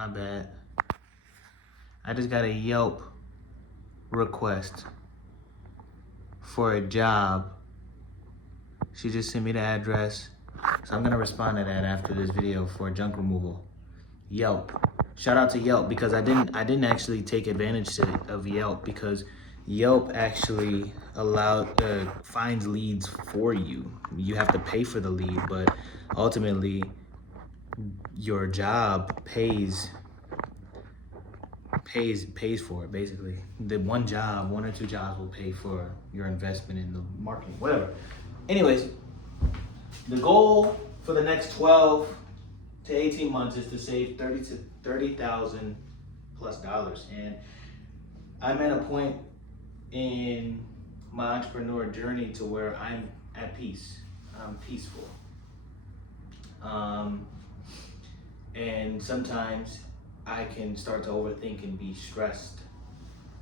My bad. I just got a Yelp request for a job. She just sent me the address. So I'm gonna respond to that after this video for junk removal. Yelp. Shout out to Yelp because I didn't actually take advantage of Yelp because Yelp actually finds leads for you. You have to pay for the lead, but ultimately your job pays for it. Basically, the one or two jobs will pay for your investment in the marketing, whatever. Anyways, the goal for the next 12 to 18 months is to save $30,000 plus, and I'm at a point in my entrepreneur journey to where I'm at peace. I'm peaceful. And sometimes I can start to overthink and be stressed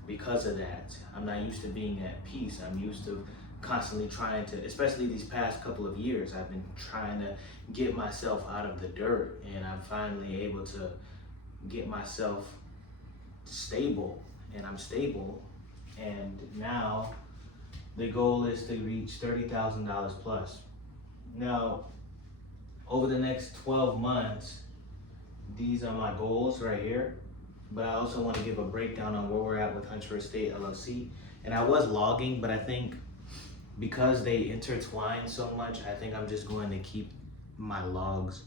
because of that. I'm not used to being at peace. I'm used to constantly trying to, especially these past couple of years, I've been trying to get myself out of the dirt, and I'm finally able to get myself stable, and I'm stable. And now the goal is to reach $30,000 plus. Now, over the next 12 months, these are my goals right here, but I also want to give a breakdown on where we're at with Hunter Estate LLC. And I was logging, but I think because they intertwine so much, I think I'm just going to keep my logs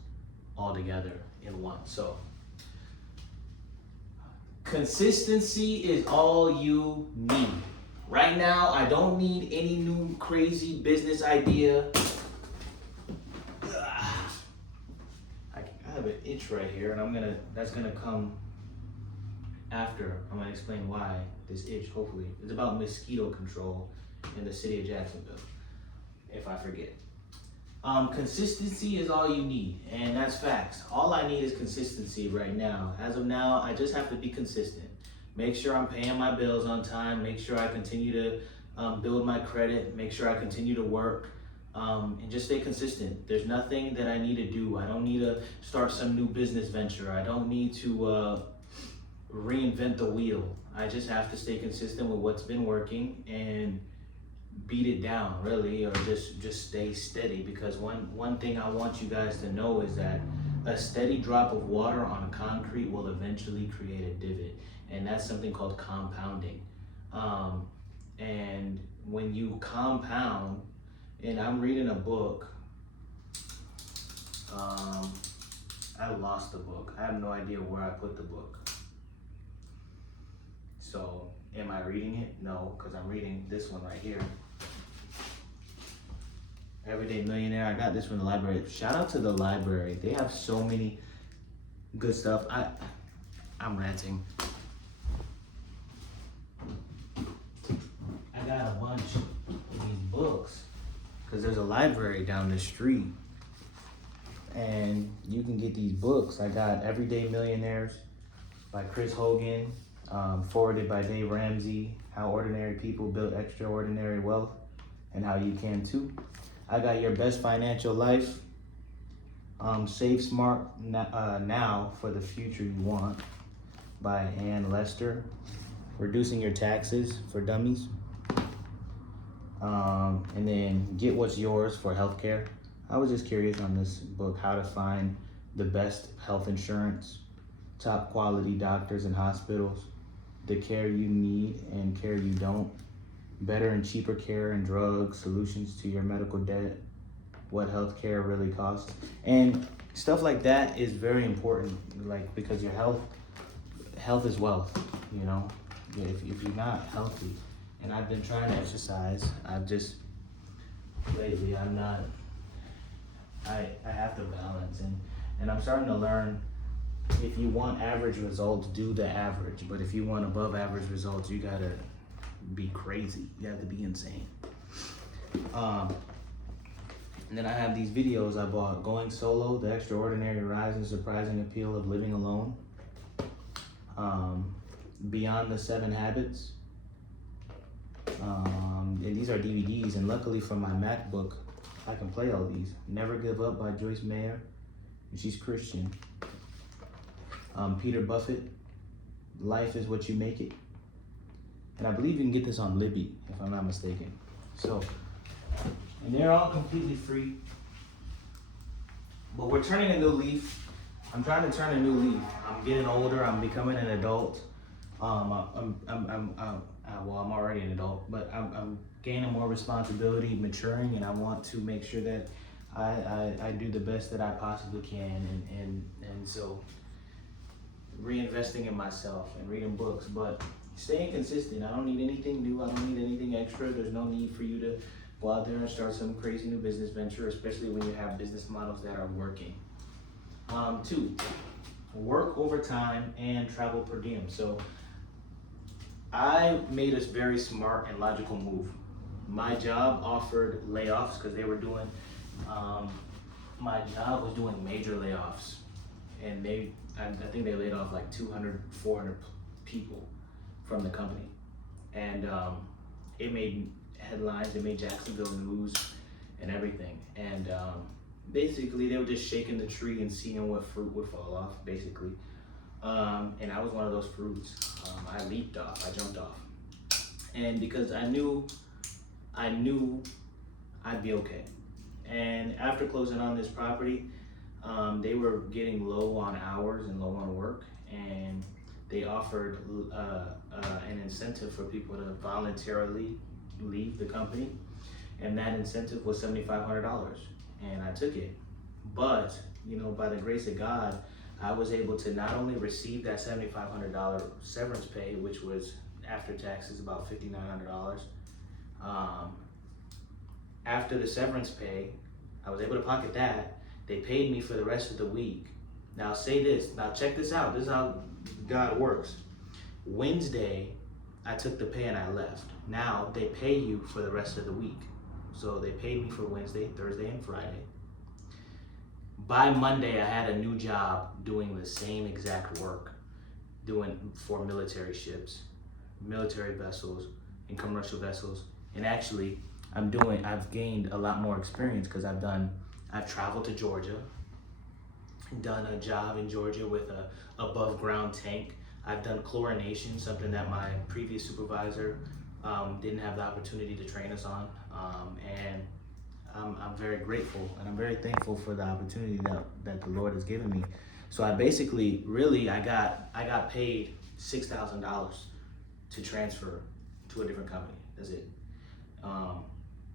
all together in one. So consistency is all you need. Right now, I don't need any new crazy business idea. I have an itch right here, and that's gonna come after. I'm gonna explain why this itch, hopefully. It's about mosquito control in the city of Jacksonville, if I forget. Consistency is all you need, and that's facts. All I need is consistency right now. As of now, I just have to be consistent. Make sure I'm paying my bills on time, make sure I continue to build my credit, make sure I continue to work, and just stay consistent. There's nothing that I need to do. I don't need to start some new business venture. I don't need to reinvent the wheel. I just have to stay consistent with what's been working and beat it down, really, or just stay steady. Because one thing I want you guys to know is that a steady drop of water on concrete will eventually create a divot, and that's something called compounding. And when you compound, and I'm reading a book, I lost the book. I have no idea where I put the book. So, am I reading it? No, because I'm reading this one right here. Everyday Millionaire. I got this from the library. Shout out to the library. They have so many good stuff. I'm ranting. I got a bunch of these books because there's a library down the street, and you can get these books. I got Everyday Millionaires by Chris Hogan, forwarded by Dave Ramsey, How Ordinary People Built Extraordinary Wealth, and How You Can Too. I got Your Best Financial Life, Save Smart Now for the Future You Want by Ann Lester, Reducing Your Taxes for Dummies, and then Get What's Yours for Healthcare. I was just curious on this book, how to find the best health insurance, top quality doctors and hospitals, the care you need and care you don't, better and cheaper care and drugs, solutions to your medical debt, what healthcare really costs. And stuff like that is very important, like, because your health is wealth, you know? If you're not healthy, and I've been trying to exercise, lately I'm not, I have to balance, and I'm starting to learn, if you want average results, do the average, but if you want above average results, you gotta be crazy. You have to be insane. And then I have these videos I bought: Going Solo, The Extraordinary Rise and Surprising Appeal of Living Alone, Beyond the 7 Habits, and these are DVDs, and luckily for my MacBook, I can play all these. Never Give Up by Joyce Meyer, and she's Christian. Peter Buffett, life is what you make it. And I believe you can get this on Libby, if I'm not mistaken. So, and they're all completely free. But we're turning a new leaf. I'm trying to turn a new leaf. I'm getting older. I'm becoming an adult. Well, I'm already an adult, but I'm gaining more responsibility, maturing, and I want to make sure that I do the best that I possibly can, and so reinvesting in myself and reading books, but staying consistent. I don't need anything new. I don't need anything extra. There's no need for you to go out there and start some crazy new business venture, especially when you have business models that are working. 2, work overtime and travel per diem. So I made a very smart and logical move. My job offered layoffs because they were doing, my job was doing major layoffs, and I think they laid off like 200, 400 people from the company. And it made headlines, it made Jacksonville news and everything. And basically they were just shaking the tree and seeing what fruit would fall off, basically. And I was one of those fruits. I leaped off, I jumped off. And because I knew I'd be okay. And after closing on this property, they were getting low on hours and low on work, and they offered an incentive for people to voluntarily leave the company, and that incentive was $7,500, and I took it. But by the grace of God, I was able to not only receive that $7,500 severance pay, which was after taxes about $5,900. After the severance pay, I was able to pocket that. They paid me for the rest of the week. Now say this, now check this out. This is how God works. Wednesday, I took the pay and I left. Now they pay you for the rest of the week. So they paid me for Wednesday, Thursday, and Friday. By Monday, I had a new job doing the same exact work, doing for military ships, military vessels, and commercial vessels. And actually, I've gained a lot more experience because I've traveled to Georgia, done a job in Georgia with a above ground tank. I've done chlorination, something that my previous supervisor didn't have the opportunity to train us on. And I'm very grateful and I'm very thankful for the opportunity that the Lord has given me. So I basically, I got paid $6,000 to transfer to a different company. That's it.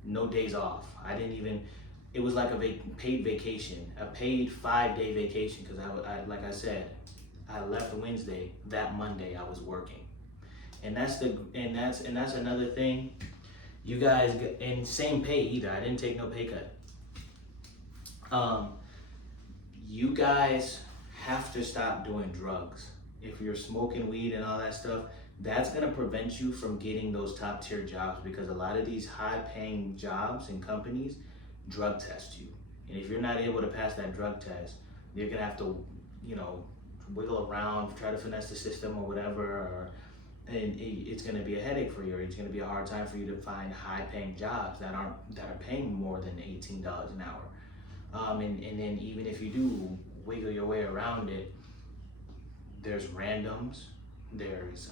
No days off. It was like a paid vacation, a paid 5-day vacation, because I like I said, I left Wednesday. That Monday I was working, and that's another thing. You guys and same pay either. I didn't take no pay cut. You guys have to stop doing drugs. If you're smoking weed and all that stuff, that's gonna prevent you from getting those top tier jobs, because a lot of these high paying jobs and companies drug test you. And if you're not able to pass that drug test, you're gonna have to, wiggle around, try to finesse the system or whatever, and it's gonna be a headache for you, or it's gonna be a hard time for you to find high paying jobs that are paying more than $18 an hour. And then even if you do wiggle your way around it, there's randoms. There's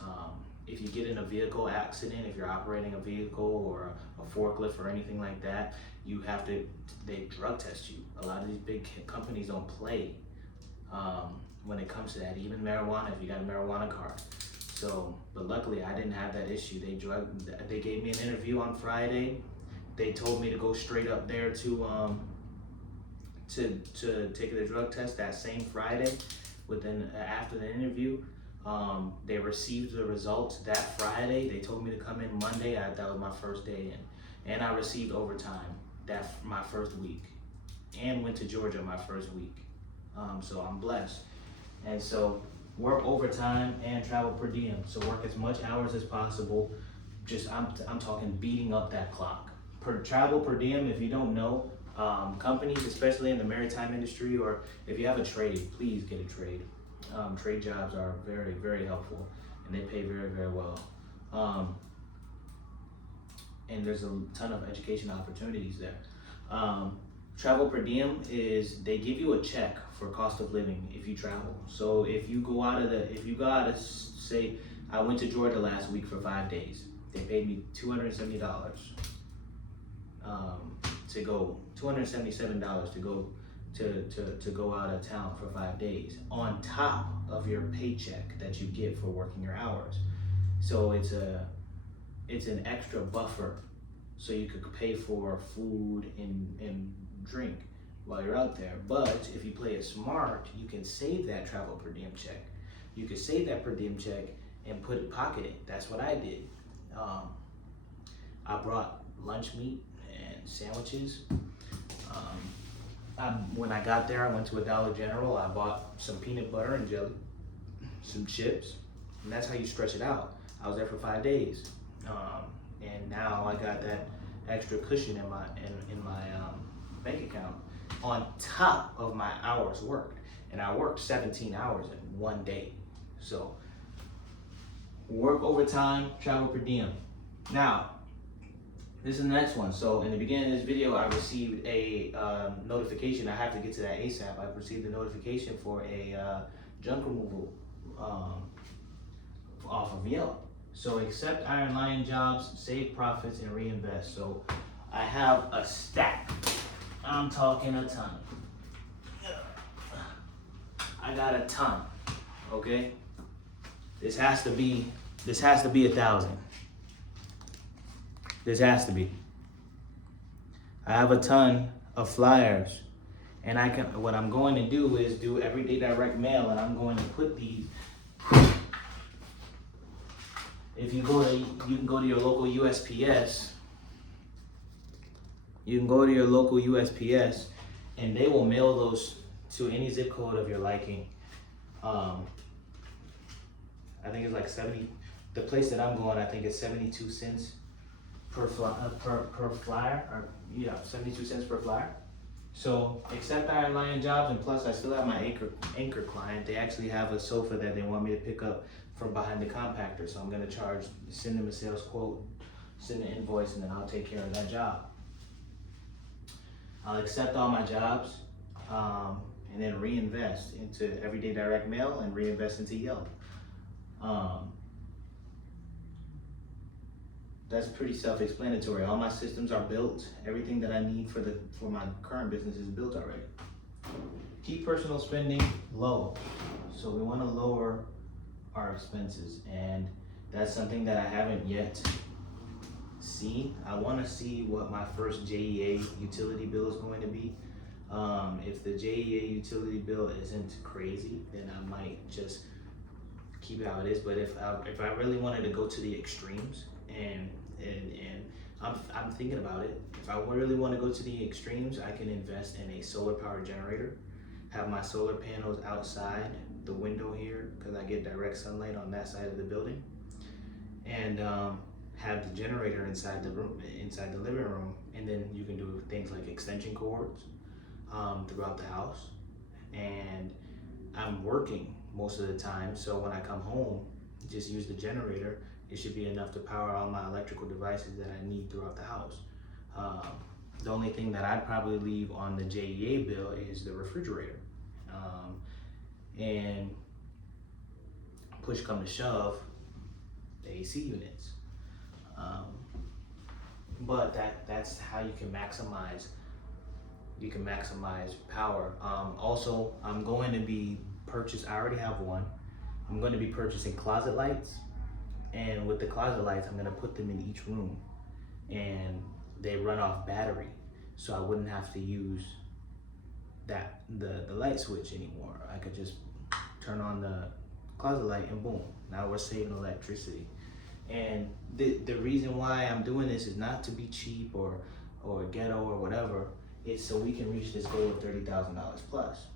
if you get in a vehicle accident, if you're operating a vehicle or a forklift or anything like that, they drug test you. A lot of these big companies don't play when it comes to that. Even marijuana, if you got a marijuana card. So, but luckily I didn't have that issue. They gave me an interview on Friday. They told me to go straight up there to take the drug test that same Friday. After the interview, they received the results that Friday. They told me to come in Monday. That was my first day in, and I received overtime my first week, and went to Georgia my first week. So I'm blessed, and so work overtime and travel per diem. So work as much hours as possible. I'm talking beating up that clock. Travel per diem, if you don't know, companies, especially in the maritime industry, or if you have a trade, please get a trade. Trade jobs are very, very helpful, and they pay very, very well. And there's a ton of education opportunities there. travel per diem is they give you a check for cost of living if you travel. So if you go out of say, I went to Georgia last week for 5 days. They paid me $270 to go, $277 to go to go out of town for 5 days on top of your paycheck that you get for working your hours. So it's an extra buffer, so you could pay for food and drink while you're out there. But if you play it smart, you can save that travel per diem check. You could save that per diem check and pocket it. That's what I did. I brought lunch meat and sandwiches. When I got there, I went to a Dollar General. I bought some peanut butter and jelly, some chips, and that's how you stretch it out. I was there for 5 days, and now I got that extra cushion in my bank account on top of my hours worked, and I worked 17 hours in 1 day. So work overtime, travel per diem. Now, this is the next one. So in the beginning of this video, I received a notification. I have to get to that ASAP. I received a notification for a junk removal off of Yelp. So accept Iron Lion jobs, save profits, and reinvest. So I have a stack. I'm talking a ton. I got a ton. Okay. This has to be 1,000. This has to be. I have a ton of flyers, and what I'm going to do is do everyday direct mail, and I'm going to put these. If you can go to your local USPS. You can go to your local USPS, and they will mail those to any zip code of your liking. I think it's like 70. The place that I'm going, I think it's 72 cents per flyer, or 72 cents per flyer. So accept Iron Lion jobs, and plus I still have my anchor client. They actually have a sofa that they want me to pick up from behind the compactor. So I'm gonna send them a sales quote, send an invoice, and then I'll take care of that job. I'll accept all my jobs, and then reinvest into everyday direct mail and reinvest into Yelp. That's pretty self-explanatory. All my systems are built. Everything that I need for my current business is built already. Keep personal spending low. So we want to lower our expenses, and that's something that I haven't yet seen. I want to see what my first JEA utility bill is going to be. If the JEA utility bill isn't crazy, then I might just keep it how it is. But if I really wanted to go to the extremes, and I'm thinking about it. If I really want to go to the extremes, I can invest in a solar power generator, have my solar panels outside the window here because I get direct sunlight on that side of the building, and have the generator inside the living room, and then you can do things like extension cords throughout the house. And I'm working most of the time, so when I come home, just use the generator. It should be enough to power all my electrical devices that I need throughout the house. The only thing that I'd probably leave on the JEA bill is the refrigerator. And push come to shove, the AC units. But that's how you can maximize power. Also, I'm going to be I already have one. I'm going to be purchasing closet lights. And with the closet lights, I'm gonna put them in each room, and they run off battery, so I wouldn't have to use the light switch anymore. I could just turn on the closet light, and boom, now we're saving electricity. And the reason why I'm doing this is not to be cheap or ghetto or whatever. It's so we can reach this goal of $30,000 plus.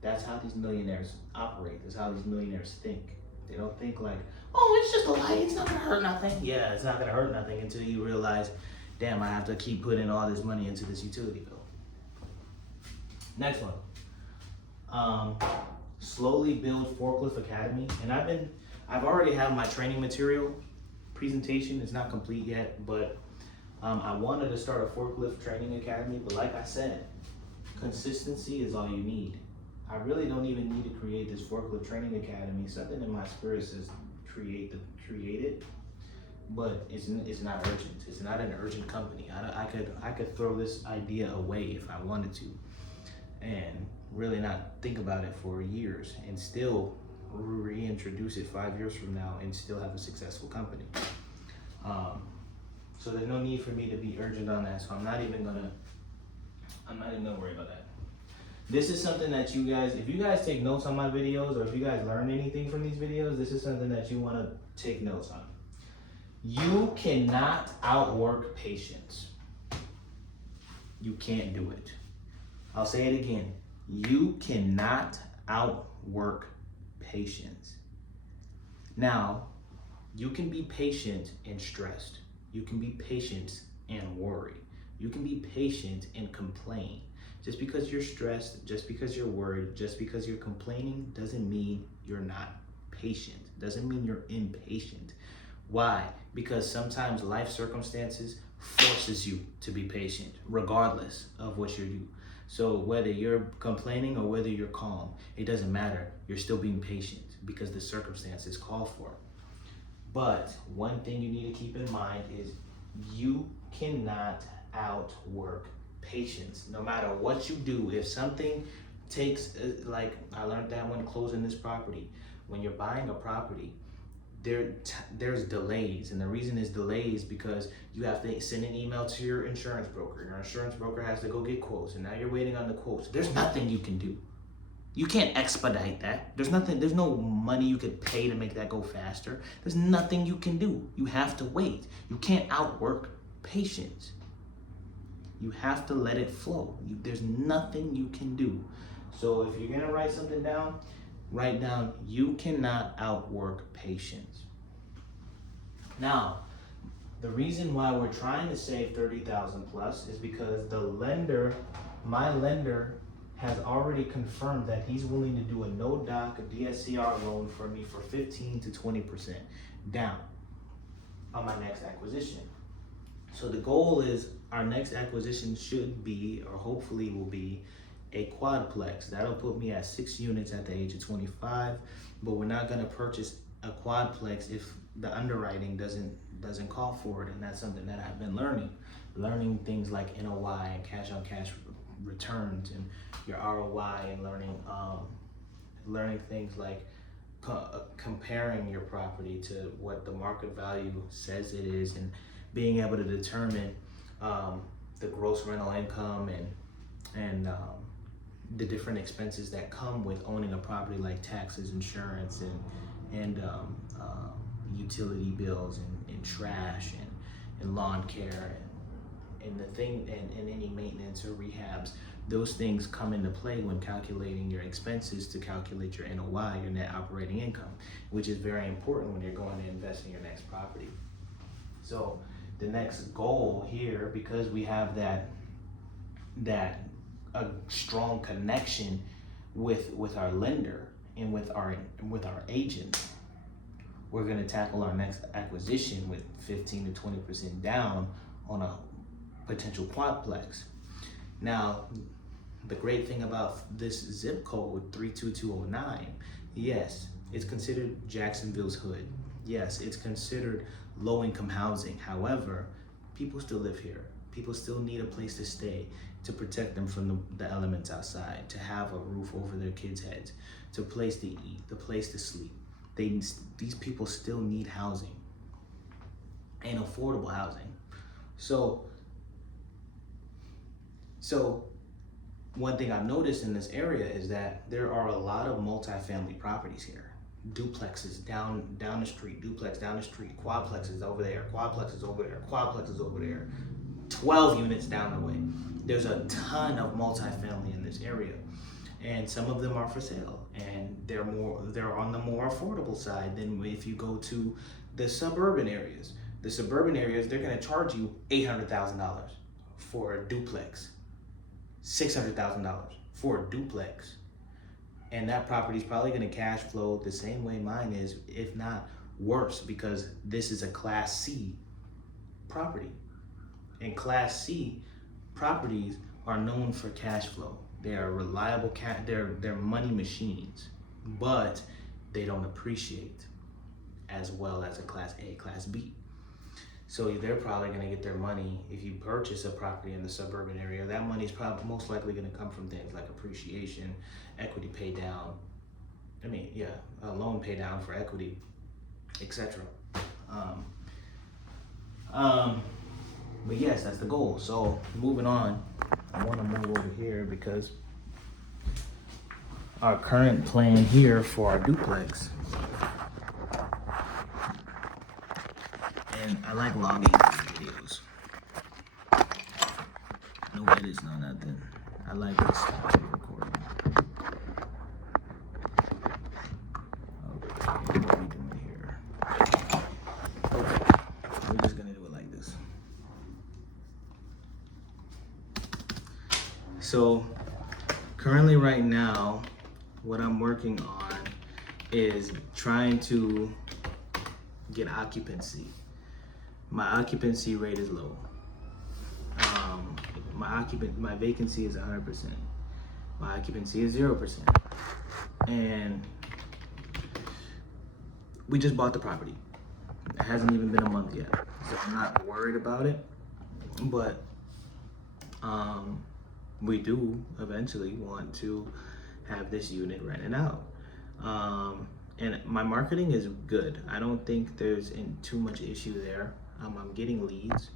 That's how these millionaires operate. That's how these millionaires think. They don't think like, oh, it's just a light, it's not gonna hurt nothing. Yeah, it's not gonna hurt nothing until you realize, damn, I have to keep putting all this money into this utility bill. Next one. Slowly build forklift academy. And I've already have my training material. Presentation is not complete yet, but I wanted to start a forklift training academy, but like I said, consistency is all you need. I really don't even need to create this forklift training academy. Something in my spirit says create it, but it's not urgent. It's not an urgent company. I could throw this idea away if I wanted to, and really not think about it for years, and still reintroduce it 5 years from now and still have a successful company. So there's no need for me to be urgent on that. So I'm not even gonna worry about that. This is something that you guys, if you guys take notes on my videos, or if you guys learn anything from these videos, this is something that you wanna take notes on. You cannot outwork patience. You can't do it. I'll say it again. You cannot outwork patience. Now, you can be patient and stressed. You can be patient and worry. You can be patient and complain. Just because you're stressed, just because you're worried, just because you're complaining doesn't mean you're not patient. Doesn't mean you're impatient. Why? Because sometimes life circumstances forces you to be patient, regardless of what you do. So whether you're complaining or whether you're calm, it doesn't matter. You're still being patient because the circumstances call for it. But one thing you need to keep in mind is you cannot outwork patience. No matter what you do, if something takes, like I learned that when closing this property, when you're buying a property, there's delays, and the reason is delays because you have to send an email to your insurance broker. Your insurance broker has to go get quotes, and now you're waiting on the quotes. There's nothing you can do. You can't expedite that. There's no money you could pay to make that go faster. There's nothing you can do. You have to wait. You can't outwork patience. You have to let it flow. There's nothing you can do. So if you're gonna write something down, write down, you cannot outwork patience. Now, the reason why we're trying to save 30,000 plus is because my lender has already confirmed that he's willing to do a no doc, a DSCR loan for me for 15 to 20% down on my next acquisition. So the goal is our next acquisition should be, or hopefully will be, a quadplex. That'll put me at 6 units at the age of 25, but we're not gonna purchase a quadplex if the underwriting doesn't call for it, and that's something that I've been learning things like NOI and cash on cash returns and your ROI, and learning things like comparing your property to what the market value says it is, and being able to determine the gross rental income and the different expenses that come with owning a property, like taxes, insurance, and utility bills, and trash, and lawn care, and the thing, and any maintenance or rehabs. Those things come into play when calculating your expenses to calculate your NOI, your net operating income, which is very important when you're going to invest in your next property. So the next goal here, because we have that a strong connection with our lender and with our agent, we're going to tackle our next acquisition with 15 to 20% down on a potential quadplex. Now, the great thing about this zip code 32209, yes, it's considered Jacksonville's hood. Yes, it's considered low-income housing. However, people still live here. People still need a place to stay, to protect them from the elements outside, to have a roof over their kids' heads, to a place to eat, the place to sleep. These people still need housing, and affordable housing. So one thing I've noticed in this area is that there are a lot of multifamily properties here. Duplexes down the street, duplex down the street, quadplexes over there, quadplexes over there, quadplexes over there, 12 units down the way. There's a ton of multifamily in this area, and some of them are for sale, and they're on the more affordable side than if you go to the suburban areas. The suburban areas, they're gonna charge you $800,000 for a duplex, $600,000 for a duplex. And that property is probably gonna cash flow the same way mine is, if not worse, because this is a Class C property. And Class C properties are known for cash flow. They are reliable, they're money machines, but they don't appreciate as well as a Class A, Class B. So they're probably gonna get their money, if you purchase a property in the suburban area, that money is probably most likely gonna come from things like appreciation, equity pay down, a loan pay down for equity, etc. But yes, that's the goal. So moving on, I want to move over here because our current plan here for our duplex, and I like logging videos. No edits, no nothing. I like this recording. Okay, what are we doing here? Okay, we're just gonna do it like this. So currently right now, what I'm working on is trying to get occupancy. My occupancy rate is low. My vacancy is 100%. My occupancy is 0%. And we just bought the property. It hasn't even been a month yet, so I'm not worried about it. But we do eventually want to have this unit rented out. And my marketing is good. I don't think there's too much issue there. I'm getting leads.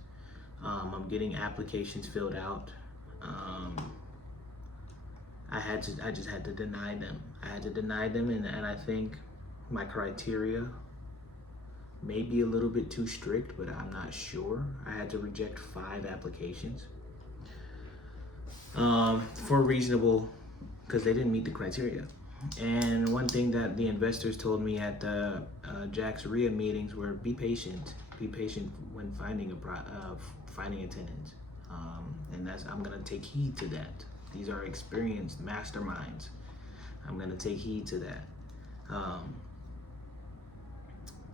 I'm getting applications filled out. I just had to deny them. And I think my criteria may be a little bit too strict, but I'm not sure. I had to reject 5 applications for reasonable, because they didn't meet the criteria. And one thing that the investors told me at the Jack's RIA meetings were be patient when finding a tenant. And I'm gonna take heed to that. These are experienced masterminds. I'm gonna take heed to that.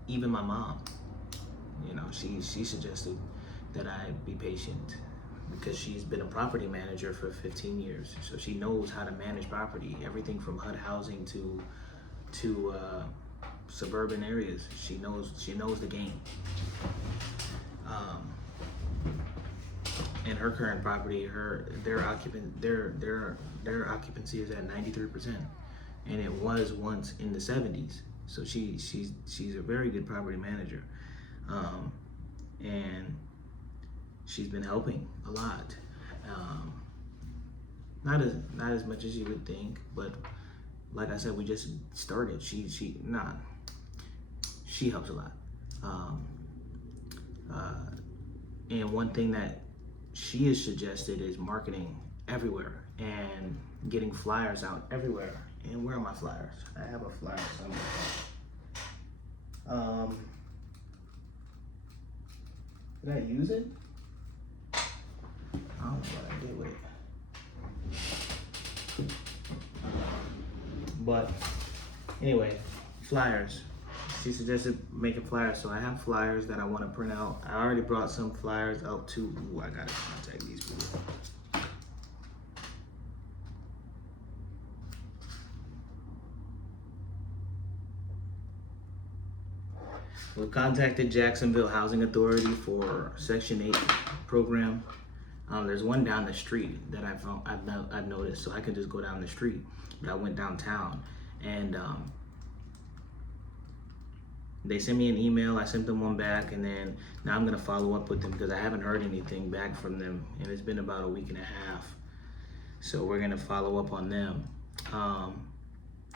Even my mom, she suggested that I be patient because she's been a property manager for 15 years. So she knows how to manage property, everything from HUD housing to suburban areas. She knows the game. And her current property, their occupancy is at 93%, and it was once in the 70s. So she's a very good property manager, and she's been helping a lot. Not as much as you would think, but like I said, we just started. She helps a lot. And one thing that she has suggested is marketing everywhere and getting flyers out everywhere. And where are my flyers? I have a flyer somewhere. Did I use it? I don't know what I did with it. But anyway, flyers. She suggested making flyers, so I have flyers that I want to print out. I already brought some flyers out too. Ooh, I gotta contact these people. We contacted Jacksonville Housing Authority for Section 8 program. There's one down the street that I've noticed, so I can just go down the street. But I went downtown, and they sent me an email. I sent them one back, and then now I'm gonna follow up with them because I haven't heard anything back from them, and it's been about a week and a half. So we're gonna follow up on them. I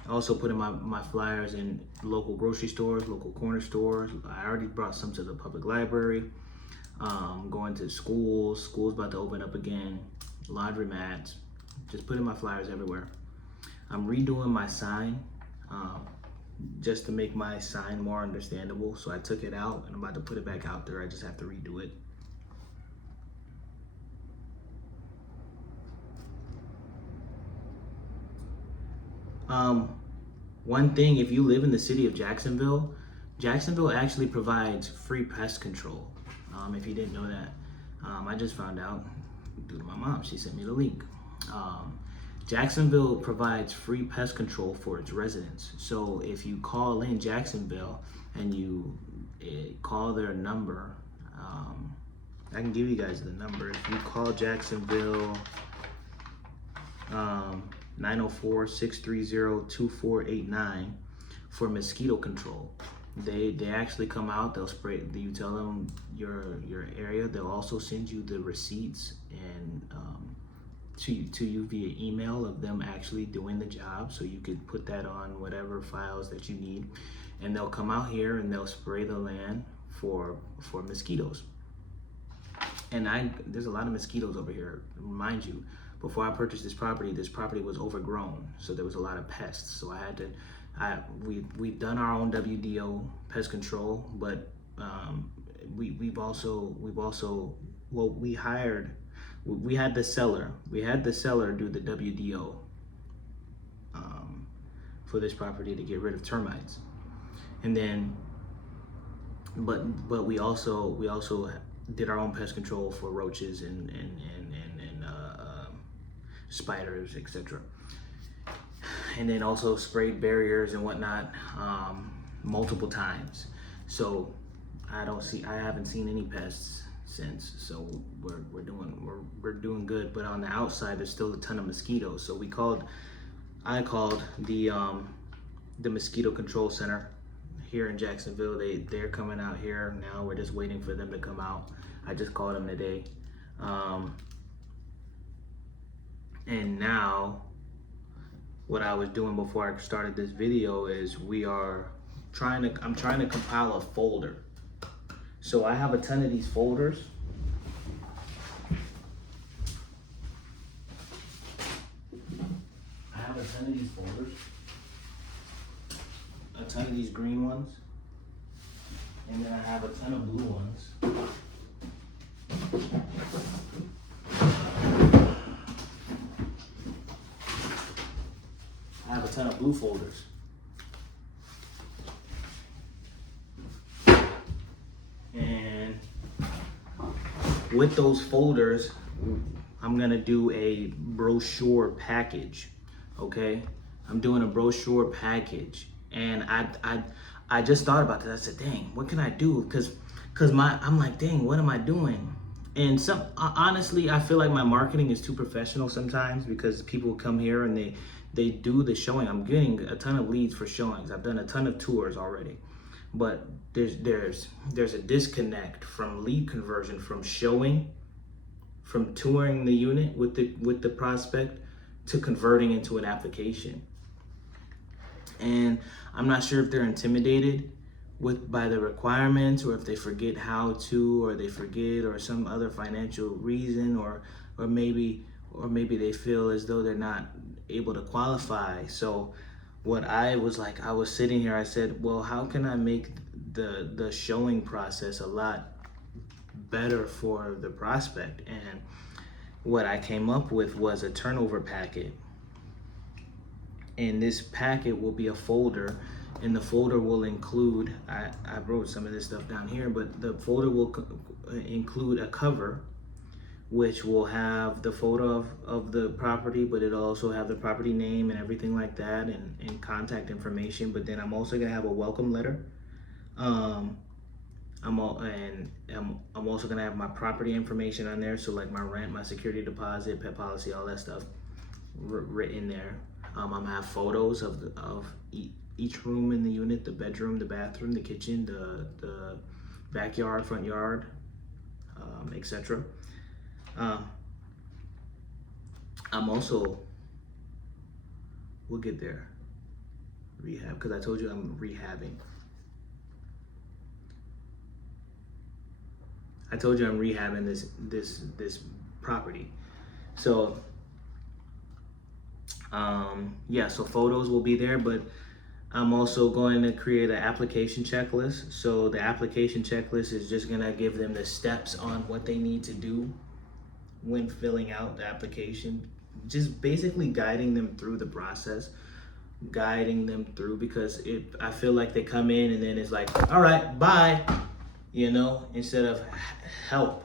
also put in my flyers in local grocery stores, local corner stores. I already brought some to the public library. Going to schools. Schools about to open up again. Laundromats. Just putting my flyers everywhere. I'm redoing my sign just to make my sign more understandable. So I took it out and I'm about to put it back out there. I just have to redo it. One thing, if you live in the city of Jacksonville, Jacksonville actually provides free pest control. If you didn't know that, I just found out due to my mom. She sent me the link. Jacksonville provides free pest control for its residents. So if you call in Jacksonville and you call their number, I can give you guys the number. If you call Jacksonville, 904-630-2489 for mosquito control. They actually come out, they'll spray, you tell them your area, they'll also send you the receipts and to you via email of them actually doing the job, so you could put that on whatever files that you need, and they'll come out here and they'll spray the land for mosquitoes. And there's a lot of mosquitoes over here. Mind you, before I purchased this property was overgrown, so there was a lot of pests. So I had to, we've done our own WDO pest control, but we had the seller do the WDO for this property to get rid of termites, and then but we also did our own pest control for roaches and spiders, etc. And then also sprayed barriers and whatnot multiple times. So I haven't seen any pests since. So we're doing good. But on the outside, there's still a ton of mosquitoes. So I called the mosquito control center here in Jacksonville. They're coming out here now. We're just waiting for them to come out. I just called them today. And now what I was doing before I started this video is I'm trying to compile a folder. So I have a ton of these folders. A ton of these green ones, and then I have a ton of blue ones. I have a ton of blue folders. And with those folders, I'm gonna do a brochure package, okay? I'm doing a brochure package. And I just thought about that. I said, dang, what can I do? Cause I'm like, dang, what am I doing? And honestly, I feel like my marketing is too professional sometimes, because people come here and they do the showing. I'm getting a ton of leads for showings. I've done a ton of tours already, but there's a disconnect from lead conversion, from touring the unit with the prospect to converting into an application. And I'm not sure if they're intimidated by the requirements, or if they forget how to, or they forget, or some other financial reason, or maybe they feel as though they're not able to qualify. So what I was sitting here, I said, well, how can I make the showing process a lot better for the prospect? And what I came up with was a turnover packet. And this packet will be a folder, and the folder will include, I wrote some of this stuff down here, but the folder will include a cover, which will have the photo of the property, but it'll also have the property name and everything like that, and contact information. But then I'm also gonna have a welcome letter. I'm also gonna have my property information on there, so like my rent, my security deposit, pet policy, all that stuff written there. I'm gonna have photos of each room in the unit: the bedroom, the bathroom, the kitchen, the backyard, front yard, etc. I'm also, we'll get there, rehab, because I told you I'm rehabbing. I told you I'm rehabbing this property. So yeah, so photos will be there, but I'm also going to create an application checklist. So the application checklist is just gonna give them the steps on what they need to do when filling out the application, just basically guiding them through the process, because I feel like they come in and then it's like, all right, bye, instead of help.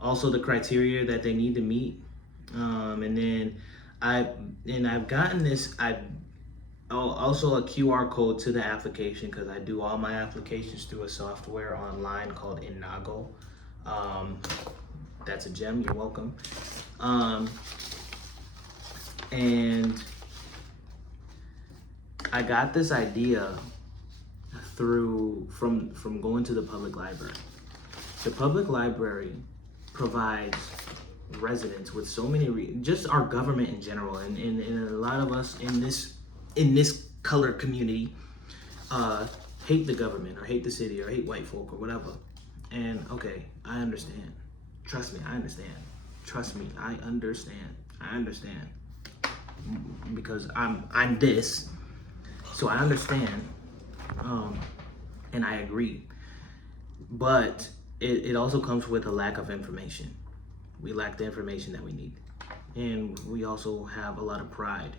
Also the criteria that they need to meet. And then I've gotten this. Also a QR code to the application because I do all my applications through a software online called Inago. That's a gem. You're welcome. And I got this idea from going to the public library. The public library provides residents with so many just our government in general, and a lot of us in this colored community hate the government or hate the city or hate white folk or whatever. And okay, I understand. Trust me, I understand. Trust me, I understand. I understand because I'm this, so I understand, and I agree. But it also comes with a lack of information. We lack the information that we need, and we also have a lot of pride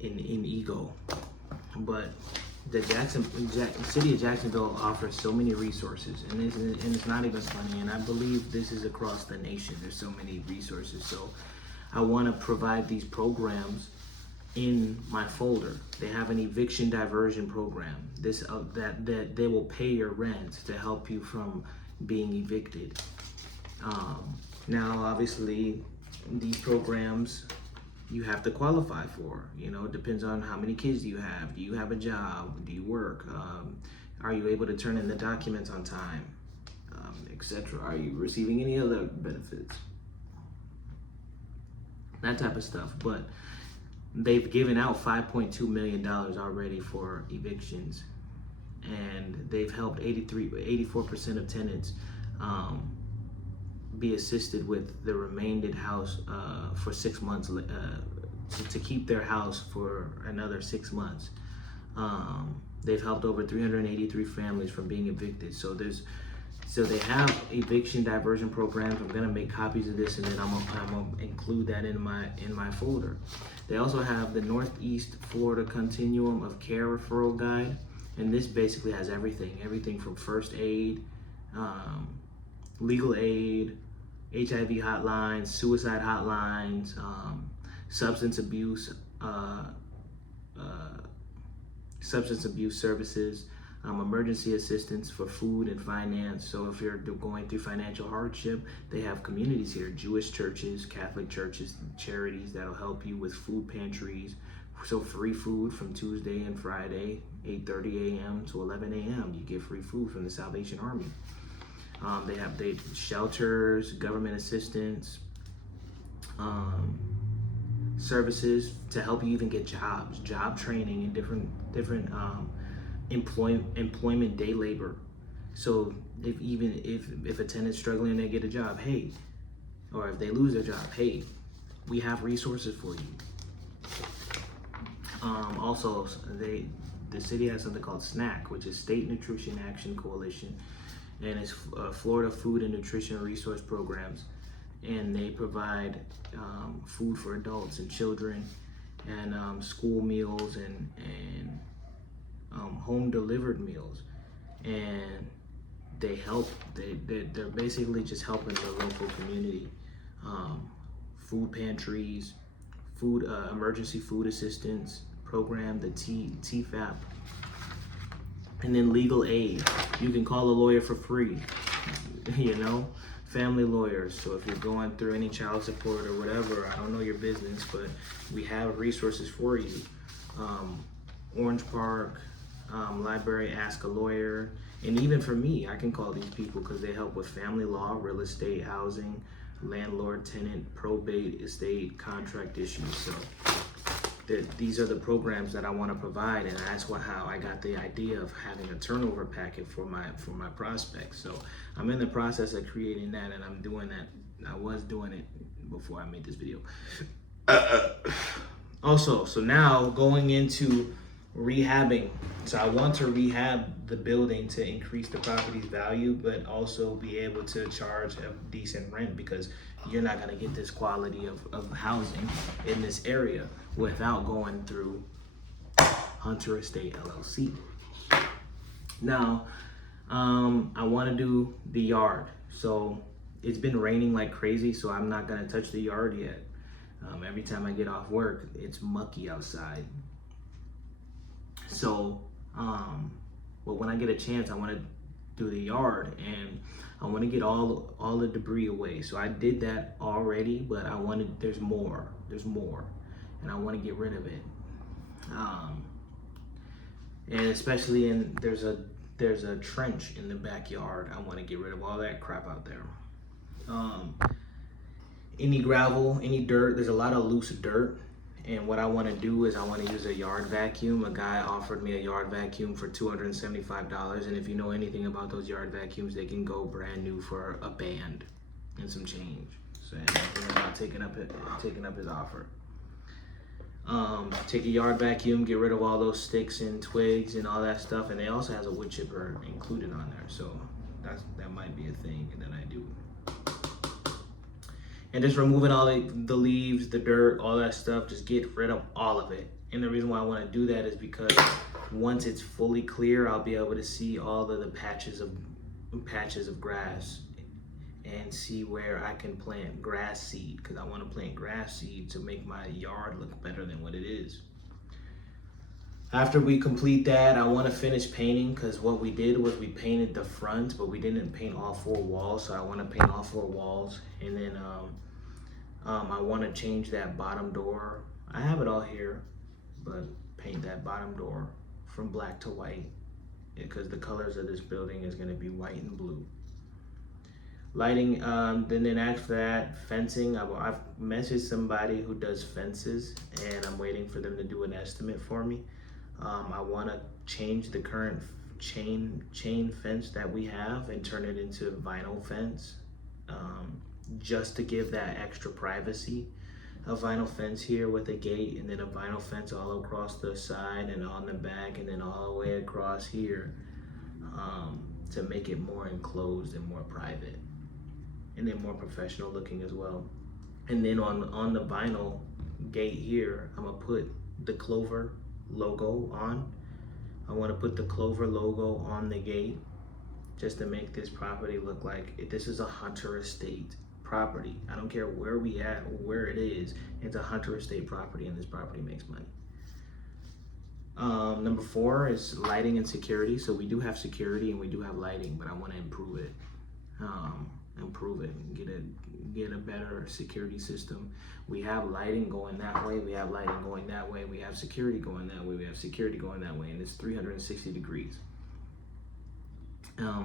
in ego. But the city of Jacksonville offers so many resources, and it's not even funny. And I believe this is across the nation. There's so many resources. So I want to provide these programs in my folder. They have an eviction diversion program. That they will pay your rent to help you from being evicted. Now, obviously, these programs you have to qualify for. You know, it depends on how many kids you have. Do you have a job? Do you work? Are you able to turn in the documents on time? Etc. Are you receiving any other benefits? That type of stuff. But they've given out $5.2 million already for evictions, and they've helped 84% of tenants be assisted with the remained house for 6 months to keep their house for another 6 months. They've helped over 383 families from being evicted. So they have eviction diversion programs. I'm gonna make copies of this, and then I'm gonna include that in my folder. They also have the Northeast Florida Continuum of Care Referral Guide, and this basically has everything from first aid, legal aid, HIV hotlines, suicide hotlines, substance abuse services, emergency assistance for food and finance. So if you're going through financial hardship, they have communities here, Jewish churches, Catholic churches, charities that'll help you with food pantries. So free food from Tuesday and Friday, 8:30 a.m. to 11 a.m. You get free food from the Salvation Army. They have shelters, government assistance, services to help you even get jobs, job training, and different employment day labor. So if a tenant's struggling and they get a job, hey, or if they lose their job, hey, we have resources for you. Also, the city has something called SNAC, which is State Nutrition Action Coalition, and it's Florida Food and Nutrition Resource Programs, and they provide food for adults and children, and school meals and home delivered meals, and they're basically just helping the local community. Food pantries, emergency food assistance program, the TFAP, and then legal aid. You can call a lawyer for free, you know, family lawyers. So if you're going through any child support or whatever, I don't know your business, but we have resources for you. Orange Park, library, ask a lawyer. And even for me, I can call these people because they help with family law, real estate, housing, landlord, tenant, probate, estate, contract issues. So these are the programs that I want to provide, and that's how I got the idea of having a turnover packet for my prospects. So I'm in the process of creating that, and I'm doing that. I was doing it before I made this video. Also, so now going into rehabbing. So I want to rehab the building to increase the property's value, but also be able to charge a decent rent, because you're not going to get this quality of housing in this area without going through Hunter Estate LLC. Now, I want to do the yard. So it's been raining like crazy, so I'm not gonna touch the yard yet. Every time I get off work, it's mucky outside. So, but when I get a chance, I want to do the yard, and I want to get all the debris away. So I did that already, but there's more, and I want to get rid of it. And especially there's a trench in the backyard. I want to get rid of all that crap out there. Any gravel, any dirt, there's a lot of loose dirt. And what I want to do is I want to use a yard vacuum. A guy offered me a yard vacuum for $275. And if you know anything about those yard vacuums, they can go brand new for a band and some change. So I'm thinking about taking up his offer. Take a yard vacuum, get rid of all those sticks and twigs and all that stuff. And it also has a wood chipper included on there. So that might be a thing that I do. And just removing all the leaves, the dirt, all that stuff, just get rid of all of it. And the reason why I want to do that is because once it's fully clear, I'll be able to see all of the patches of grass and see where I can plant grass seed, because I want to plant grass seed to make my yard look better than what it is. After we complete that, I want to finish painting, because what we did was we painted the front, but we didn't paint all 4 walls. So I want to paint all 4 walls, and then I want to change that bottom door. I have it all here, but paint that bottom door from black to white, because the colors of this building is going to be white and blue. Lighting, then after that, fencing. I've messaged somebody who does fences, and I'm waiting for them to do an estimate for me. I want to change the current chain fence that we have and turn it into vinyl fence, just to give that extra privacy. A vinyl fence here with a gate, and then a vinyl fence all across the side and on the back, and then all the way across here, to make it more enclosed and more private, and then more professional looking as well. And then on the vinyl gate here, I'm gonna put the Clover logo on. I want to put the Clover logo on the gate, just to make this property look like this is a Hunter Estate property. I don't care where we at or where it is, it's a Hunter Estate property, and this property makes money. Number 4 is lighting and security. So we do have security and we do have lighting, but I want to improve it. Get a better security system. We have lighting going that way, we have lighting going that way, we have security going that way, we have security going that way, and it's 360 degrees.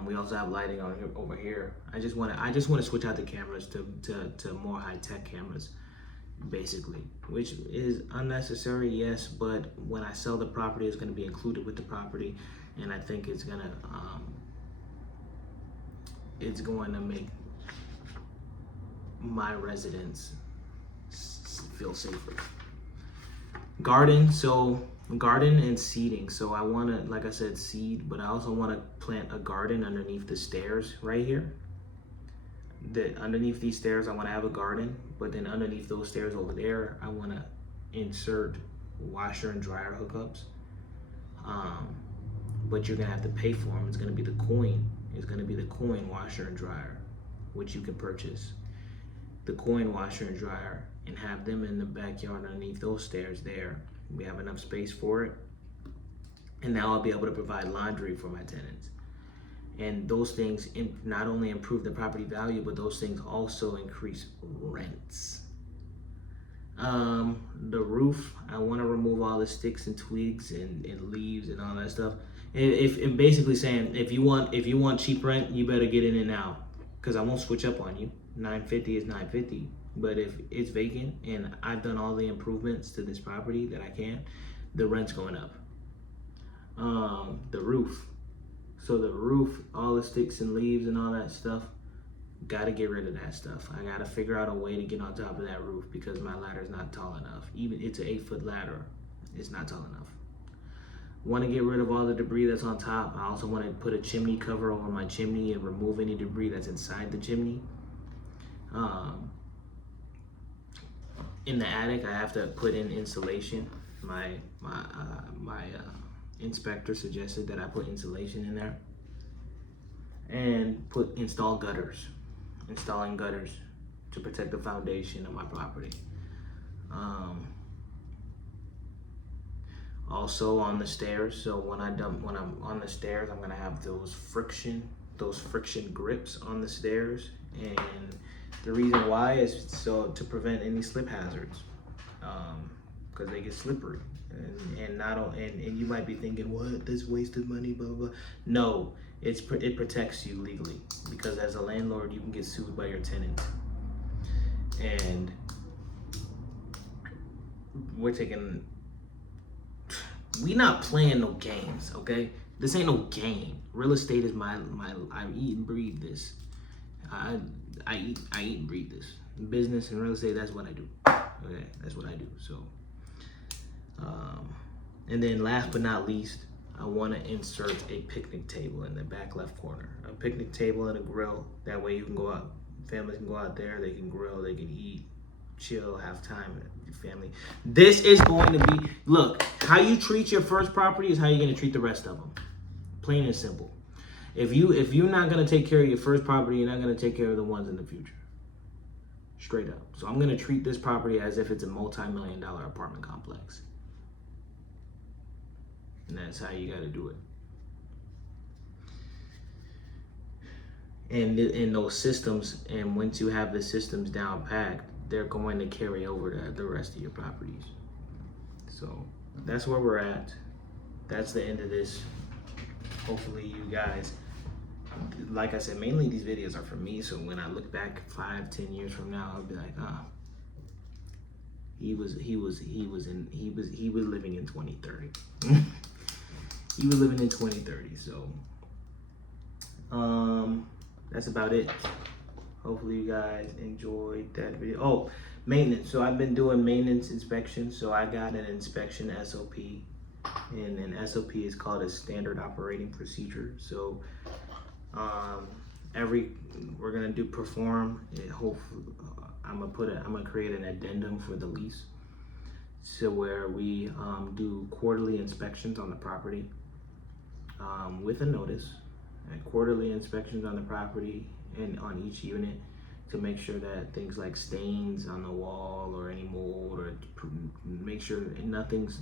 We also have lighting over here. I just want to switch out the cameras to more high-tech cameras, basically, which is unnecessary, yes, but when I sell the property, it's going to be included with the property, and I think it's going to make my residents feel safer. Garden and seeding. So I want to, like I said, seed, but I also want to plant a garden underneath the stairs right here. Underneath these stairs, I want to have a garden, but then underneath those stairs over there, I want to insert washer and dryer hookups. But you're gonna have to pay for them. It's gonna be the coin. It's gonna be the coin washer and dryer, which you can purchase. The coin washer and dryer, and have them in the backyard underneath those stairs there. We have enough space for it. And now I'll be able to provide laundry for my tenants. And those things not only improve the property value, but those things also increase rents. The roof, I want to remove all the sticks and twigs and leaves and all that stuff. If basically saying, if you want cheap rent, you better get in it now, because I won't switch up on you. $950 is $950. But if it's vacant and I've done all the improvements to this property that I can, the rent's going up. The roof. So the roof, all the sticks and leaves and all that stuff, gotta get rid of that stuff. I gotta figure out a way to get on top of that roof, because my ladder's not tall enough. Even it's an 8-foot ladder, it's not tall enough. Want to get rid of all the debris that's on top. I also want to put a chimney cover over my chimney and remove any debris that's inside the chimney. In the attic, I have to put in insulation. My inspector suggested that I put insulation in there. and install gutters, installing gutters to protect the foundation of my property. Also on the stairs, so when I'm on the stairs, I'm gonna have those friction grips on the stairs, and the reason why is so to prevent any slip hazards, because they get slippery, and you might be thinking, what, this wasted money, blah blah blah. No, it protects you legally, because as a landlord you can get sued by your tenant, and we not playing no games, okay? This ain't no game. Real estate is my I eat and breathe this. I eat and breathe this. Business and real estate, that's what I do. Okay, that's what I do. So, and then last but not least, I want to insert a picnic table in the back left corner. A picnic table and a grill. That way you can go out. Families can go out there. They can grill. They can eat, chill, have time with your family. This is going to be, look, how you treat your first property is how you're going to treat the rest of them. Plain and simple. If you're not going to take care of your first property, you're not going to take care of the ones in the future. Straight up. So I'm going to treat this property as if it's a multi-million-dollar apartment complex. And that's how you got to do it. And in those systems, and once you have the systems down packed, they're going to carry over to the rest of your properties. So that's where we're at. That's the end of this. Hopefully you guys, like I said, mainly these videos are for me. So when I look back 5-10 years from now, I'll be like, he was living in 2030. He was living in 2030. So that's about it. Hopefully you guys enjoyed that video. Oh, maintenance. So I've been doing maintenance inspections. So I got an inspection SOP, and an SOP is called a standard operating procedure. So we're gonna perform. And hopefully, I'm gonna create an addendum for the lease. So where we do quarterly inspections on the property with a notice, and quarterly inspections on the property and on each unit to make sure that things like stains on the wall or any mold, or make sure nothing's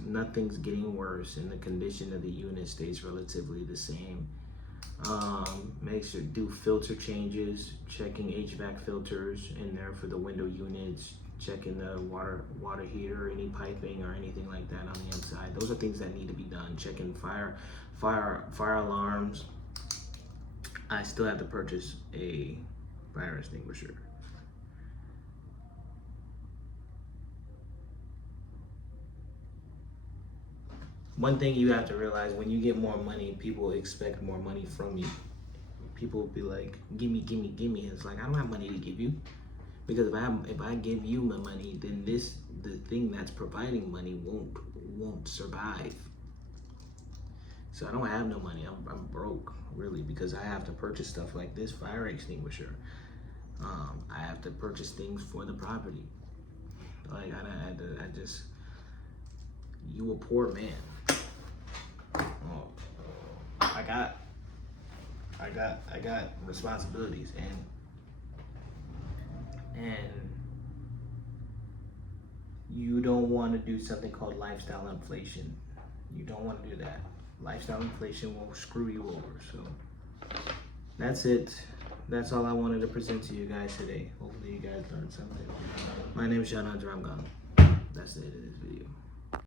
getting worse and the condition of the unit stays relatively the same. Make sure do filter changes, checking HVAC filters in there for the window units, checking the water heater, any piping or anything like that on the inside. Those are things that need to be done. Checking fire alarms. I still have to purchase a fire extinguisher. One thing you have to realize, when you get more money, people expect more money from you. People will be like, give me. It's like, I don't have money to give you. Because if I give you my money, then the thing that's providing money won't survive. So I don't have no money. I'm broke, really, because I have to purchase stuff like this fire extinguisher. I have to purchase things for the property. Like you a poor man. Oh, I got responsibilities, and you don't want to do something called lifestyle inflation. You don't want to do that. Lifestyle inflation will screw you over. So that's it. That's all I wanted to present to you guys today. Hopefully you guys learned something. My name is Sean Hunter. I'm gone. That's it of this video.